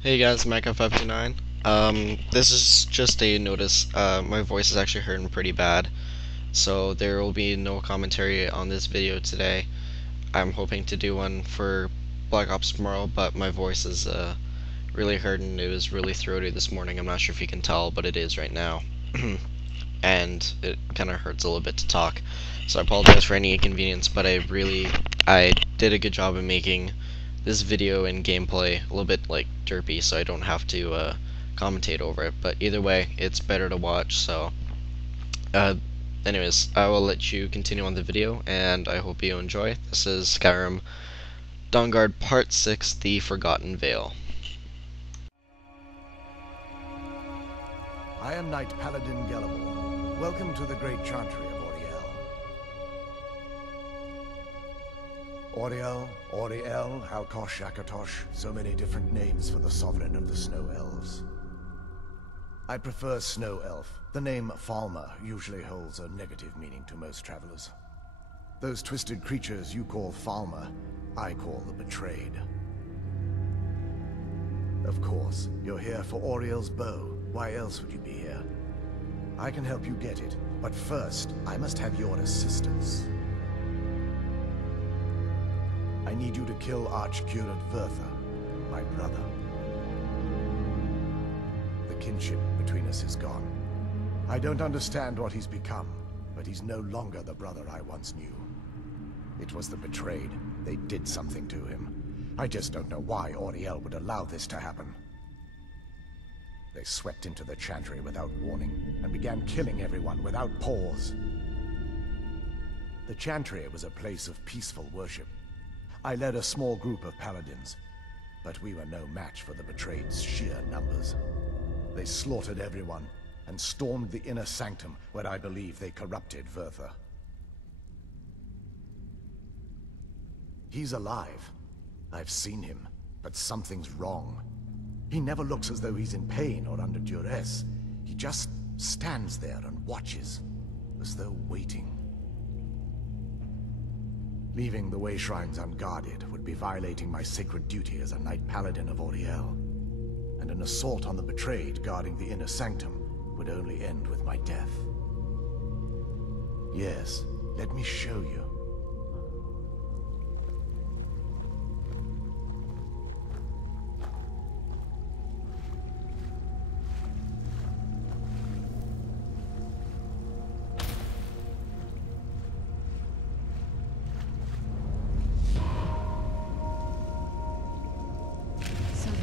Hey guys, Mecca529. This is just a notice. My voice is actually hurting pretty bad, so there will be no commentary on this video today. I'm hoping to do one for Black Ops tomorrow, but my voice is really hurting. It was really throaty this morning. I'm not sure if you can tell, but it is right now. And it kind of hurts a little bit to talk. So I apologize for any inconvenience, but I did a good job of making this video and gameplay a little bit like derpy, so I don't have to commentate over it. But either way, it's better to watch. So, uh, anyways, I will let you continue on the video, and I hope you enjoy. This is Skyrim Dawnguard Part 6: The Forgotten Vale. I am Knight Paladin Gellimore. Welcome to the Great Chantry of Auriel. Auriel, Alkosh, Akatosh, so many different names for the sovereign of the Snow Elves. I prefer Snow Elf. The name Falmer usually holds a negative meaning to most travelers. Those twisted creatures you call Falmer, I call the Betrayed. Of course, you're here for Auriel's bow. Why else would you be here? I can help you get it, but first, I must have your assistance. I need you to kill Archcurate Vertha, my brother. The kinship between us is gone. I don't understand what he's become, but he's no longer the brother I once knew. It was the Betrayed. They did something to him. I just don't know why Auriel would allow this to happen. They swept into the Chantry without warning, and began killing everyone without pause. The Chantry was a place of peaceful worship. I led a small group of paladins, but we were no match for the Betrayed's sheer numbers. They slaughtered everyone, and stormed the inner sanctum, where I believe they corrupted Vertha. He's alive. I've seen him, but something's wrong. He never looks as though he's in pain or under duress. He just stands there and watches, as though waiting. Leaving the Way Shrines unguarded would be violating my sacred duty as a Knight Paladin of Auriel. And an assault on the Betrayed guarding the inner sanctum would only end with my death. Yes, let me show you.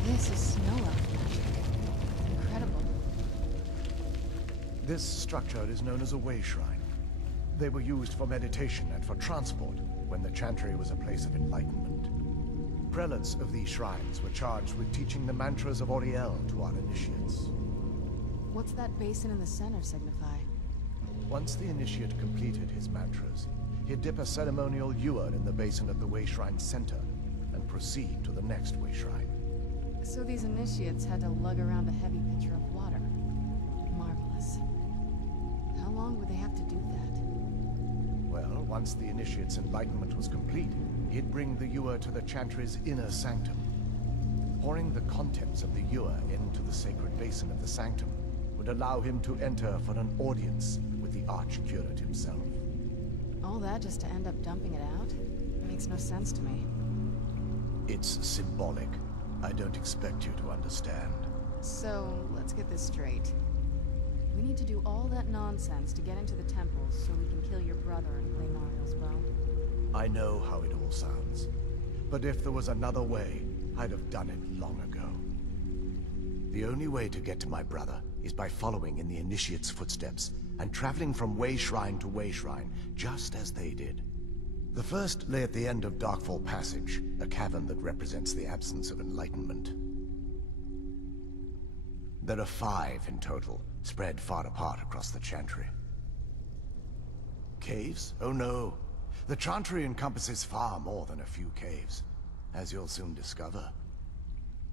This is Snow Elf magic. Incredible. This structure is known as a Way Shrine. They were used for meditation and for transport when the Chantry was a place of enlightenment. Prelates of these shrines were charged with teaching the mantras of Auriel to our initiates. What's that basin in the center signify? Once the initiate completed his mantras, he'd dip a ceremonial ewer in the basin of the Way Shrine center and proceed to the next Way Shrine. So these initiates had to lug around a heavy pitcher of water. Marvelous. How long would they have to do that? Well, once the initiate's enlightenment was complete, he'd bring the ewer to the Chantry's inner sanctum. Pouring the contents of the ewer into the sacred basin of the sanctum would allow him to enter for an audience with the Archcurate himself. All that just to end up dumping it out? It makes no sense to me. It's symbolic. I don't expect you to understand. So, let's get this straight. We need to do all that nonsense to get into the temples so we can kill your brother and claim Ariel's bow. I know how it all sounds. But if there was another way, I'd have done it long ago. The only way to get to my brother is by following in the Initiate's footsteps and traveling from Way Shrine to Way Shrine, just as they did. The first lay at the end of Darkfall Passage, a cavern that represents the absence of enlightenment. There are 5 in total, spread far apart across the Chantry. Caves? Oh no. The Chantry encompasses far more than a few caves, as you'll soon discover.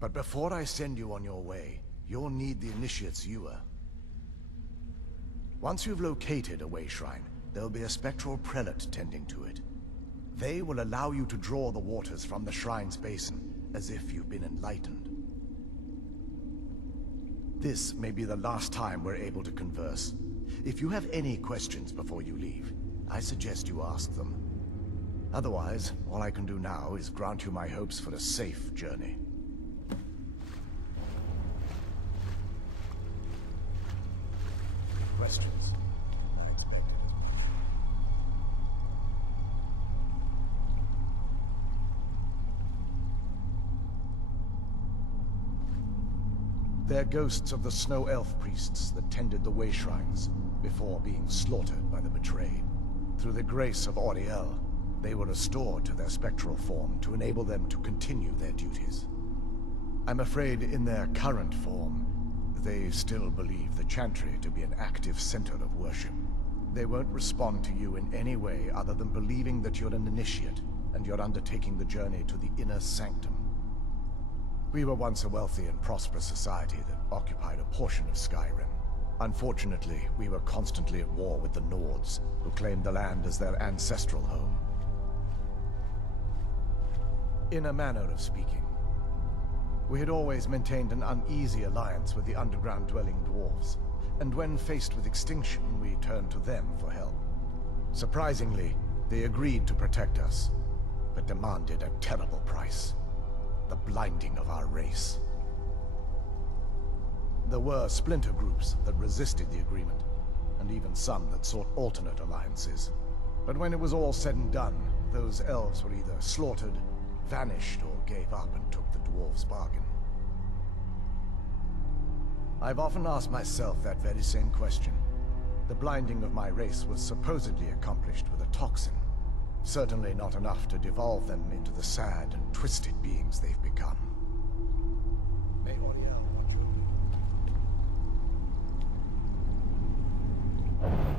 But before I send you on your way, you'll need the Initiate's ewer. Once you've located a Way Shrine, there'll be a spectral prelate tending to it. They will allow you to draw the waters from the shrine's basin, as if you've been enlightened. This may be the last time we're able to converse. If you have any questions before you leave, I suggest you ask them. Otherwise, all I can do now is grant you my hopes for a safe journey. Questions? I expect it. They're ghosts of the Snow Elf priests that tended the way shrines before being slaughtered by the betrayed. Through the grace of Auriel, they were restored to their spectral form to enable them to continue their duties. I'm afraid in their current form, they still believe the Chantry to be an active center of worship. They won't respond to you in any way other than believing that you're an initiate and you're undertaking the journey to the inner sanctum. We were once a wealthy and prosperous society that occupied a portion of Skyrim. Unfortunately, we were constantly at war with the Nords, who claimed the land as their ancestral home. In a manner of speaking, we had always maintained an uneasy alliance with the underground-dwelling dwarves, and when faced with extinction, we turned to them for help. Surprisingly, they agreed to protect us, but demanded a terrible price: the blinding of our race. There were splinter groups that resisted the agreement, and even some that sought alternate alliances. But when it was all said and done, those elves were either slaughtered, vanished, or gave up and took the dwarves' bargain. I've often asked myself that very same question. The blinding of my race was supposedly accomplished with a toxin. Certainly not enough to devolve them into the sad and twisted beings they've become. May Auriel watch with you.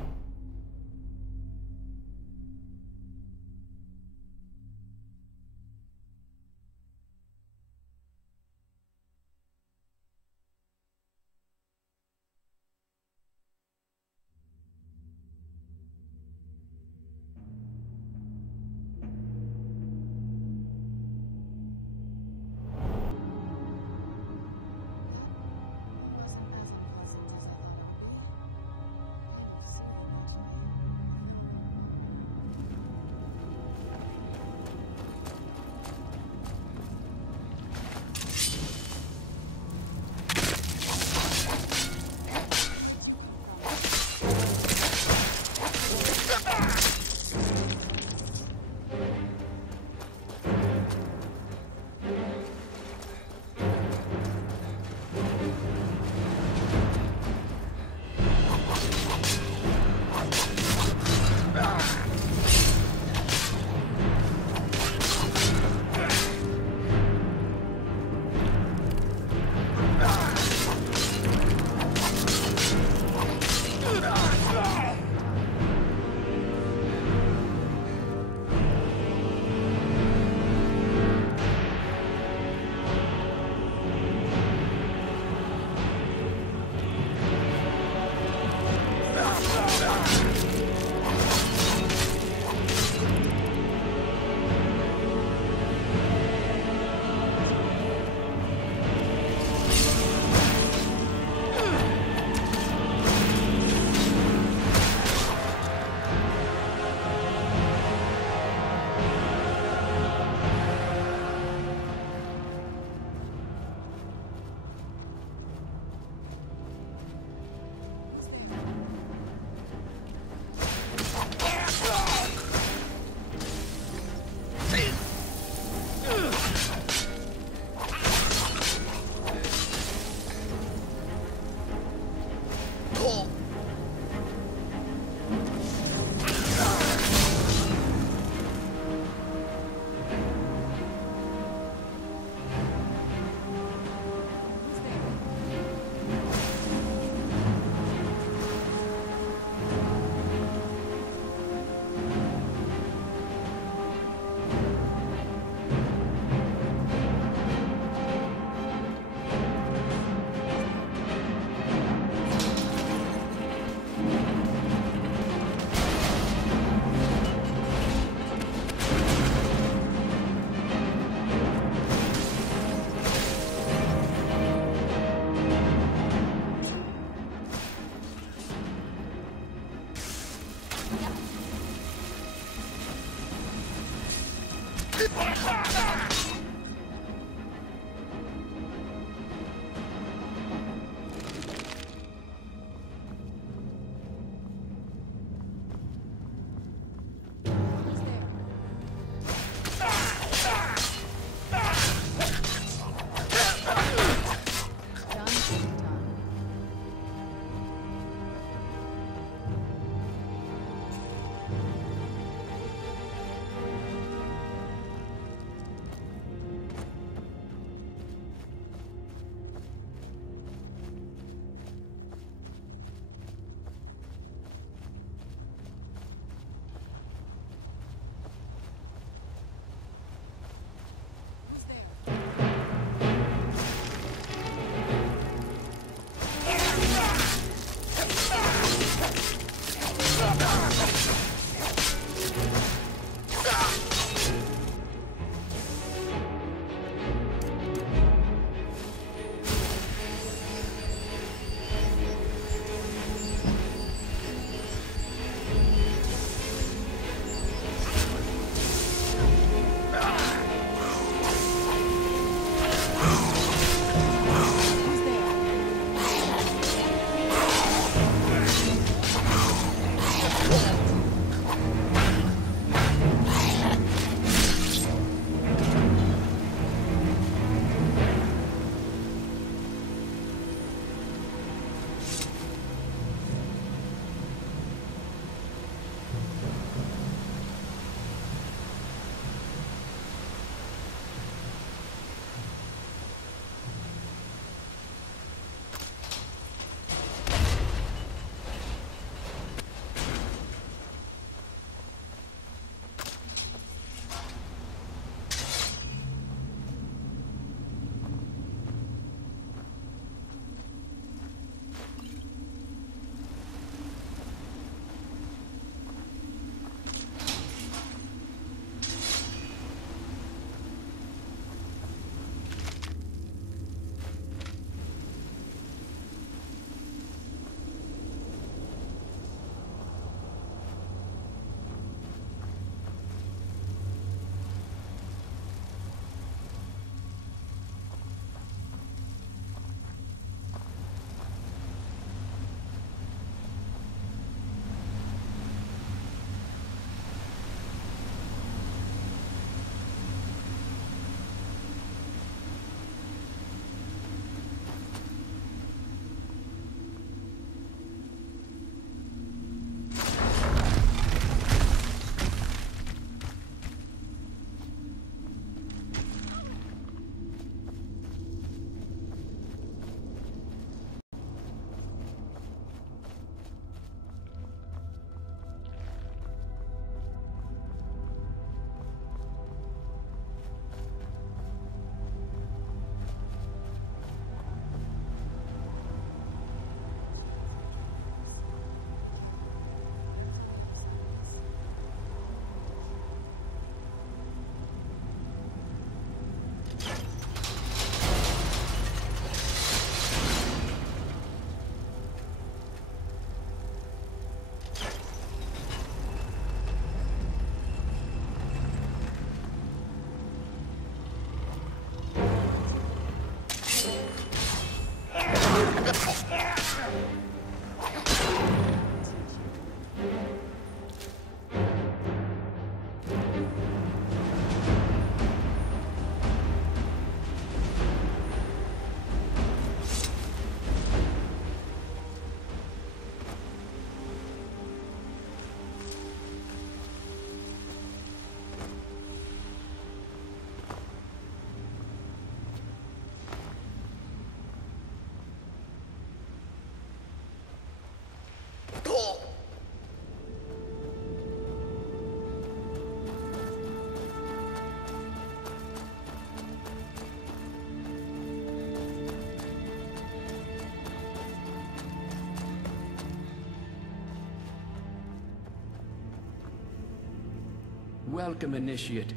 Welcome, Initiate.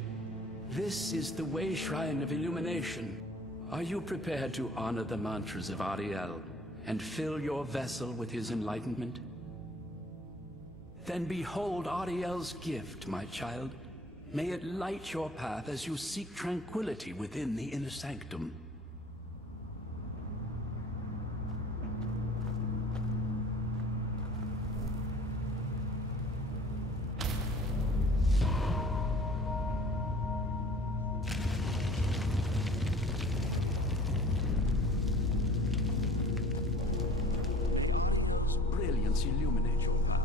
This is the Way Shrine of Illumination. Are you prepared to honor the mantras of Ariel and fill your vessel with his enlightenment? Then behold Ariel's gift, my child. May it light your path as you seek tranquility within the inner sanctum. Brilliance illuminate your path.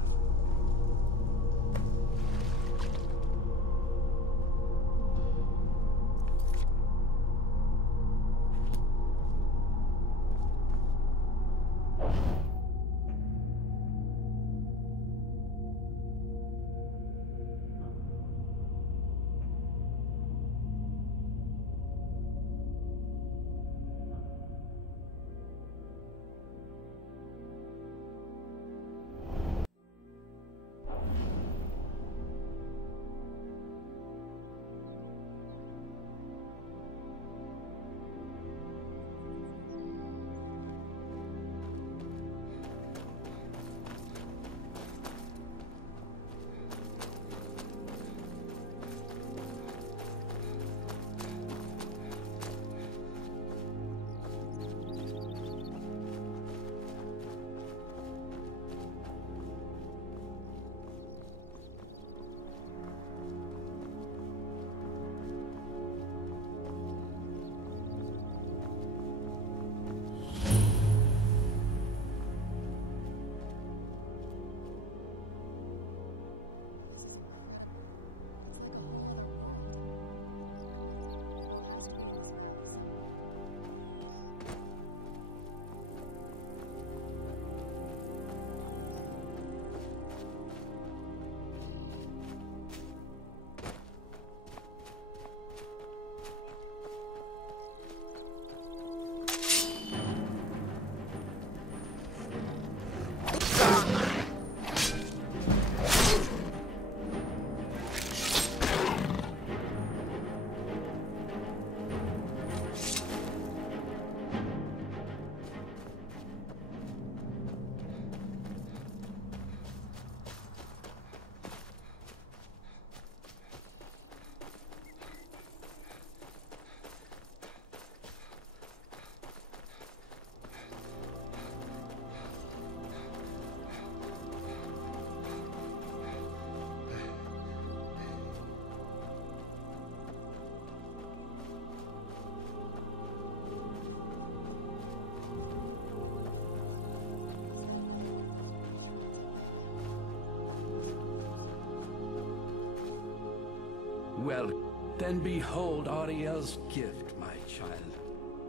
Well, then behold Ariel's gift, my child.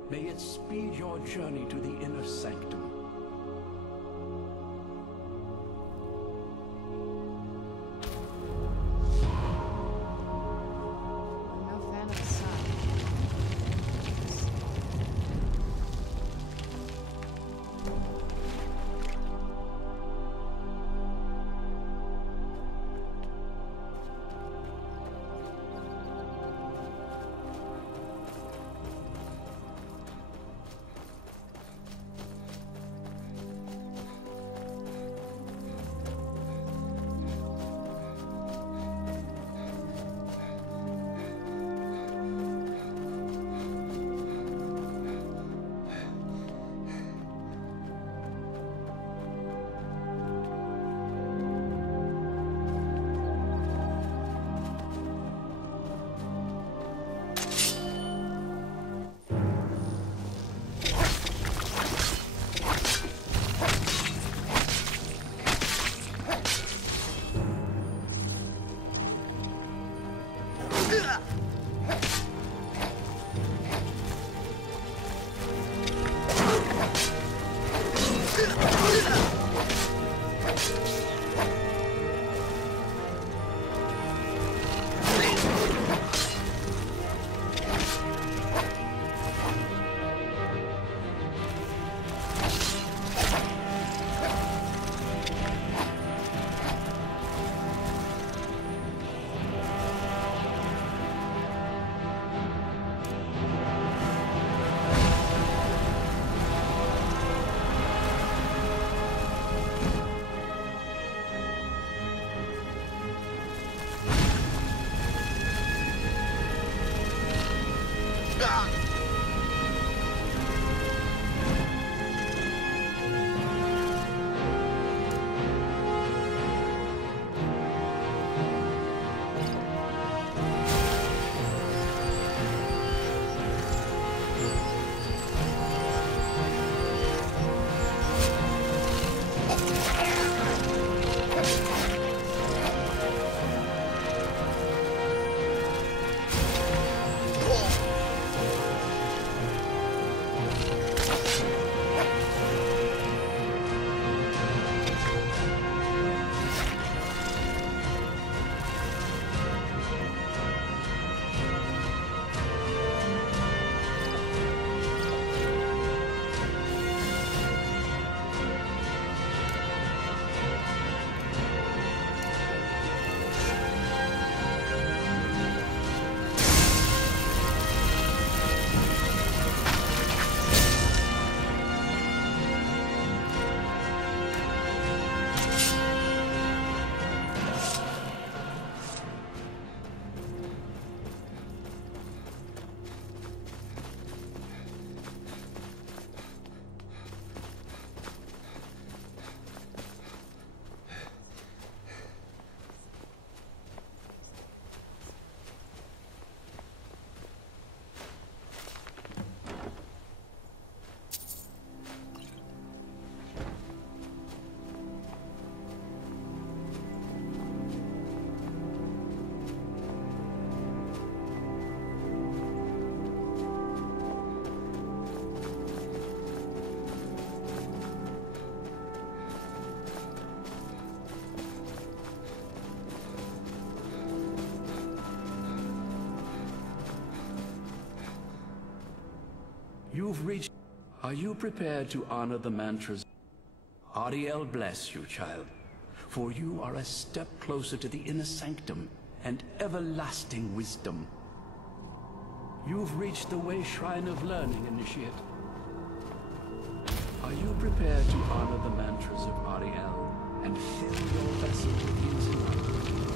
May it speed your journey to the inner sanctum. I'm no fan of the sun. You've reached... Are you prepared to honor the mantras? Ariel bless you, child, for you are a step closer to the inner sanctum and everlasting wisdom. You've reached the way shrine of learning, Initiate. Are you prepared to honor the mantras of Ariel and fill your vessel with his enlightenment?